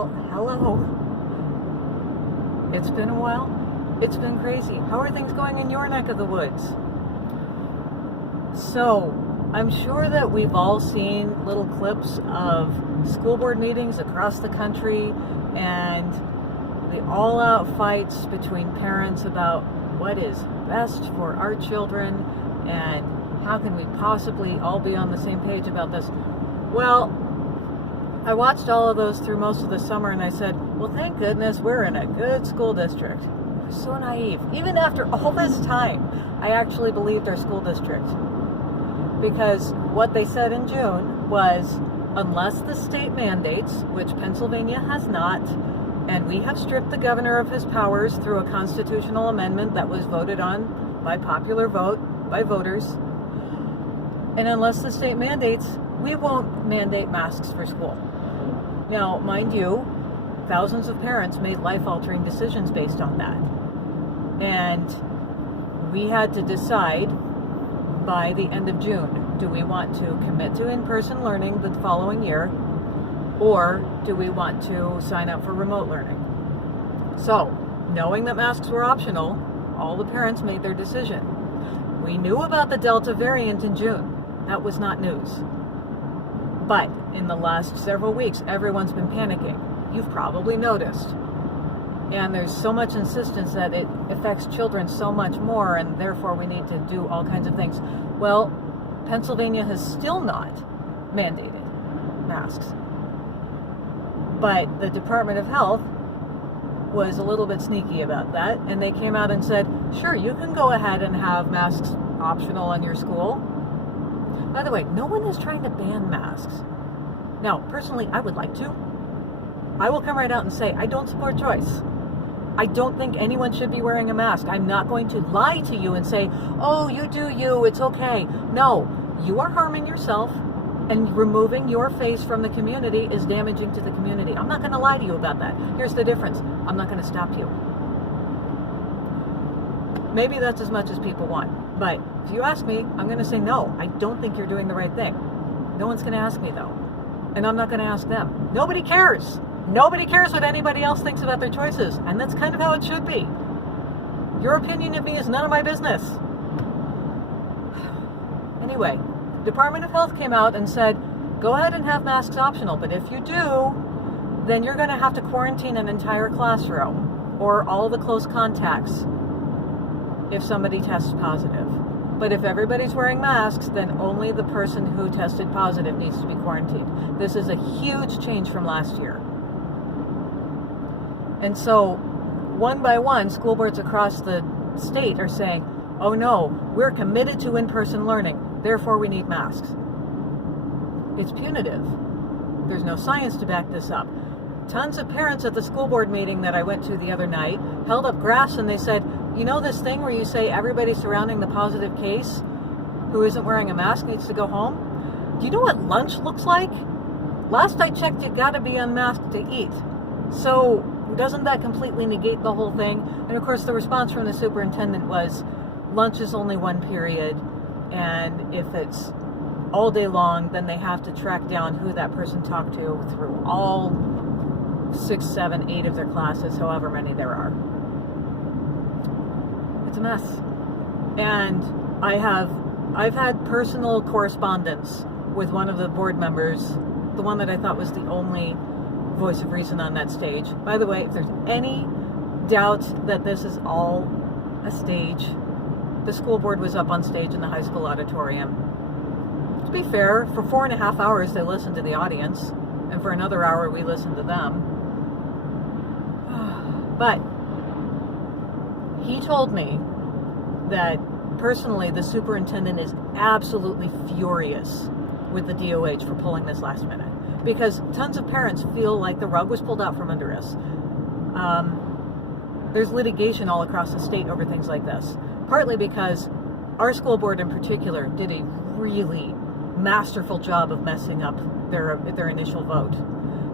Well, hello. It's been a while. It's been crazy. How are things going in your neck of the woods? So, I'm sure that we've all seen little clips of school board meetings across the country and the all-out fights between parents about what is best for our children and how can we possibly all be on the same page about this. Well, I watched all of those through most of the summer and I said, well, thank goodness we're in a good school district. I was so naive. Even after all this time, I actually believed our school district. Because what they said in June was, unless the state mandates, which Pennsylvania has not, and we have stripped the governor of his powers through a constitutional amendment that was voted on by popular vote by voters, and unless the state mandates, we won't mandate masks for school. Now, mind you, thousands of parents made life-altering decisions based on that. And we had to decide by the end of June, do we want to commit to in-person learning the following year, or do we want to sign up for remote learning? So, knowing that masks were optional, all the parents made their decision. We knew about the Delta variant in June. That was not news. But in the last several weeks, everyone's been panicking. You've probably noticed. And there's so much insistence that it affects children so much more, and therefore we need to do all kinds of things. Well, Pennsylvania has still not mandated masks. But the Department of Health was a little bit sneaky about that, and they came out and said, sure, you can go ahead and have masks optional in your school. By the way, no one is trying to ban masks. Now, personally, I would like to. I will come right out and say, I don't support choice. I don't think anyone should be wearing a mask. I'm not going to lie to you and say, oh, you do you, it's okay. No, you are harming yourself, and removing your face from the community is damaging to the community. I'm not going to lie to you about that. Here's the difference. I'm not going to stop you. Maybe that's as much as people want. But if you ask me, I'm going to say, no, I don't think you're doing the right thing. No one's going to ask me, though. And I'm not going to ask them. Nobody cares. Nobody cares what anybody else thinks about their choices. And that's kind of how it should be. Your opinion of me is none of my business. Anyway, Department of Health came out and said, go ahead and have masks optional. But if you do, then you're going to have to quarantine an entire classroom or all the close contacts if somebody tests positive. But if everybody's wearing masks, then only the person who tested positive needs to be quarantined. This is a huge change from last year. And so, one by one, school boards across the state are saying, oh no, we're committed to in-person learning, therefore we need masks. It's punitive. There's no science to back this up. Tons of parents at the school board meeting that I went to the other night held up graphs and they said, you know this thing where you say everybody surrounding the positive case who isn't wearing a mask needs to go home? Do you know what lunch looks like? Last I checked, you gotta be unmasked to eat. So doesn't that completely negate the whole thing? And of course the response from the superintendent was, lunch is only one period, and if it's all day long, then they have to track down who that person talked to through all 6, 7, 8 of their classes, however many there are. It's a mess. And I've had personal correspondence with one of the board members, the one that I thought was the only voice of reason on that stage. By the way, if there's any doubt that this is all a stage, the school board was up on stage in the high school auditorium. To be fair, for 4.5 hours they listened to the audience, and for another hour we listened to them. But he told me that personally the superintendent is absolutely furious with the DOH for pulling this last minute, because tons of parents feel like the rug was pulled out from under us. There's litigation all across the state over things like this, partly because our school board in particular did a really masterful job of messing up their initial vote.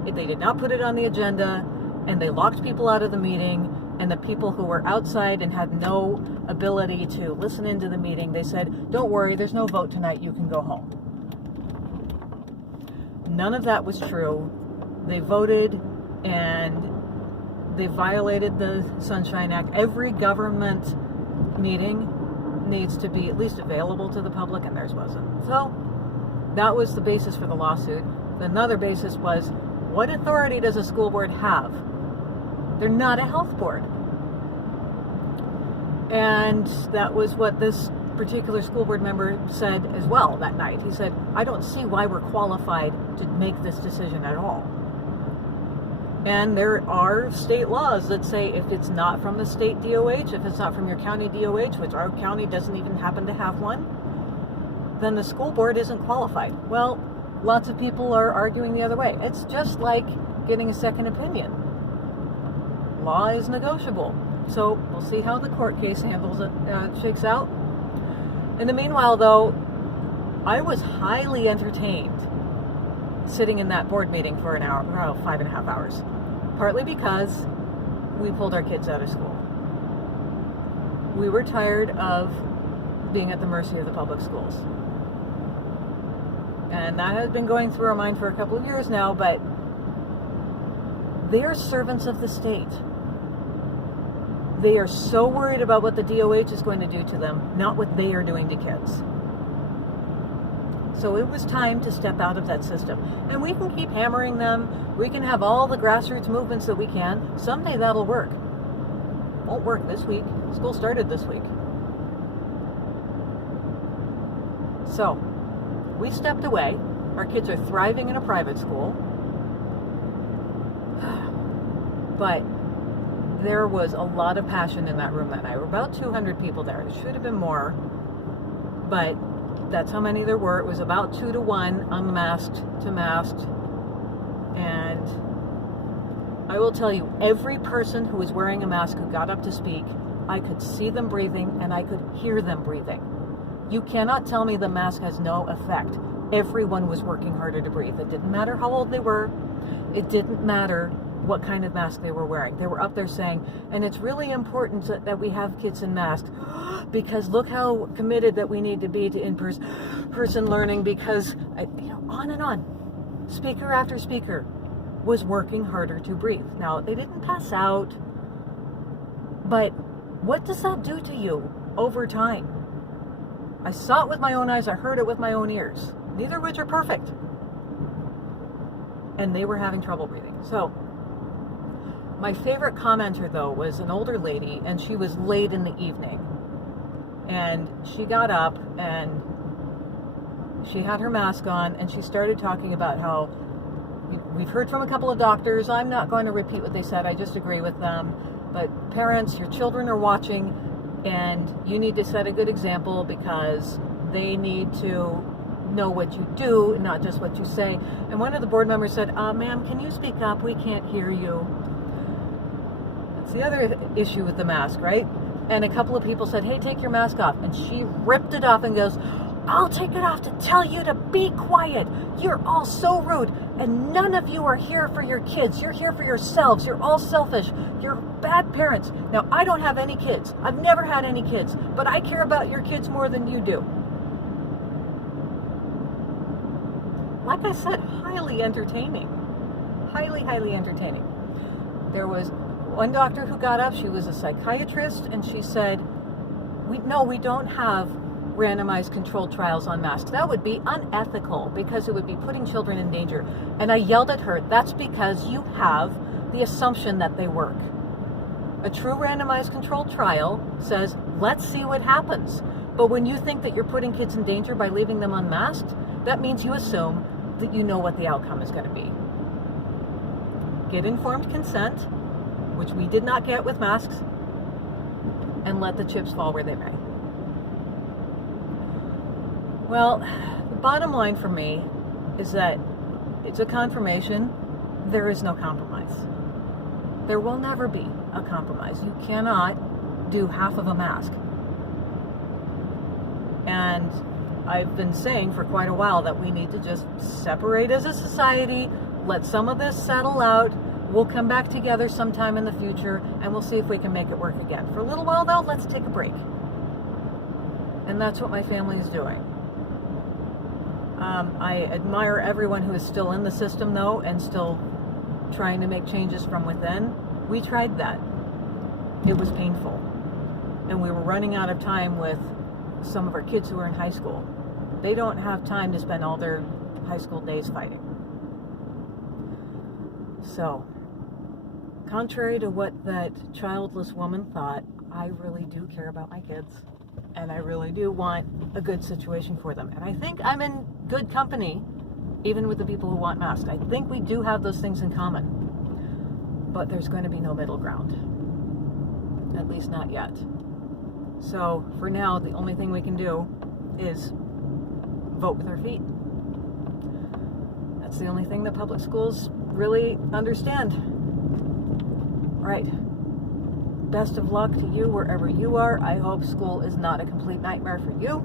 They did not put it on the agenda, and they locked people out of the meeting, and the people who were outside and had no ability to listen into the meeting, they said, don't worry, there's no vote tonight, you can go home. None of that was true. They voted and they violated the Sunshine Act. Every government meeting needs to be at least available to the public, and theirs wasn't. So that was the basis for the lawsuit. Another basis was, what authority does a school board have? They're not a health board. And that was what this particular school board member said as well that night. He said, I don't see why we're qualified to make this decision at all. And there are state laws that say if it's not from the state DOH, if it's not from your county DOH, which our county doesn't even happen to have one, then the school board isn't qualified. Well, lots of people are arguing the other way. It's just like getting a second opinion. Law is negotiable. So we'll see how the court case handles it, shakes out. In the meanwhile, though, I was highly entertained sitting in that board meeting for an hour, 5.5 hours. Partly because we pulled our kids out of school. We were tired of being at the mercy of the public schools. And that has been going through our mind for a couple of years now, but they are servants of the state. They are so worried about what the DOH is going to do to them, not what they are doing to kids. So it was time to step out of that system. And we can keep hammering them. We can have all the grassroots movements that we can. Someday that'll work. Won't work this week. School started this week. So we stepped away. Our kids are thriving in a private school. But there was a lot of passion in that room that night. There were about 200 people there. There should have been more. But that's how many there were. It was about 2-to-1, unmasked to masked. And I will tell you, every person who was wearing a mask who got up to speak, I could see them breathing and I could hear them breathing. You cannot tell me the mask has no effect. Everyone was working harder to breathe. It didn't matter how old they were. It didn't matter what kind of mask they were wearing. They were up there saying, and it's really important that we have kids in masks because look how committed that we need to be to in-person learning because, on and on. Speaker after speaker was working harder to breathe. Now, they didn't pass out, but what does that do to you over time? I saw it with my own eyes. I heard it with my own ears. Neither of which are perfect. And they were having trouble breathing. So, my favorite commenter, though, was an older lady, and she was late in the evening. And she got up, and she had her mask on, and she started talking about how we've heard from a couple of doctors. I'm not going to repeat what they said. I just agree with them. But parents, your children are watching, and you need to set a good example because they need to know what you do, not just what you say. And one of the board members said, ma'am, can you speak up? We can't hear you. That's the other issue with the mask, right? And a couple of people said, hey, take your mask off. And she ripped it off and goes, I'll take it off to tell you to be quiet. You're all so rude. And none of you are here for your kids. You're here for yourselves. You're all selfish. You're bad parents. Now, I don't have any kids. I've never had any kids. But I care about your kids more than you do. Like I said, highly entertaining. Highly, highly entertaining. There was one doctor who got up. She was a psychiatrist, and she said, we don't have randomized controlled trials on masks. That would be unethical because it would be putting children in danger. And I yelled at her, that's because you have the assumption that they work. A true randomized controlled trial says, let's see what happens. But when you think that you're putting kids in danger by leaving them unmasked, that means you assume that you know what the outcome is going to be. Get informed consent, which we did not get with masks, and let the chips fall where they may. Well, the bottom line for me is that it's a confirmation there is no compromise. There will never be a compromise. You cannot do half of a mask. And I've been saying for quite a while that we need to just separate as a society, let some of this settle out. We'll come back together sometime in the future, and we'll see if we can make it work again. For a little while, though, let's take a break. And that's what my family is doing. I admire everyone who is still in the system, though, and still trying to make changes from within, we tried that. It was painful. And we were running out of time with some of our kids who are in high school. They don't have time to spend all their high school days fighting. So, contrary to what that childless woman thought, I really do care about my kids. And I really do want a good situation for them. And I think I'm in good company, even with the people who want masks. I think we do have those things in common. But there's going to be no middle ground. At least not yet. So, for now, the only thing we can do is vote with our feet. That's the only thing that public schools really understand. All right. Best of luck to you wherever you are. I hope school is not a complete nightmare for you.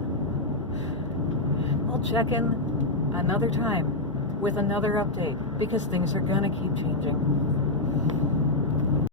We'll check in another time with another update because things are going to keep changing.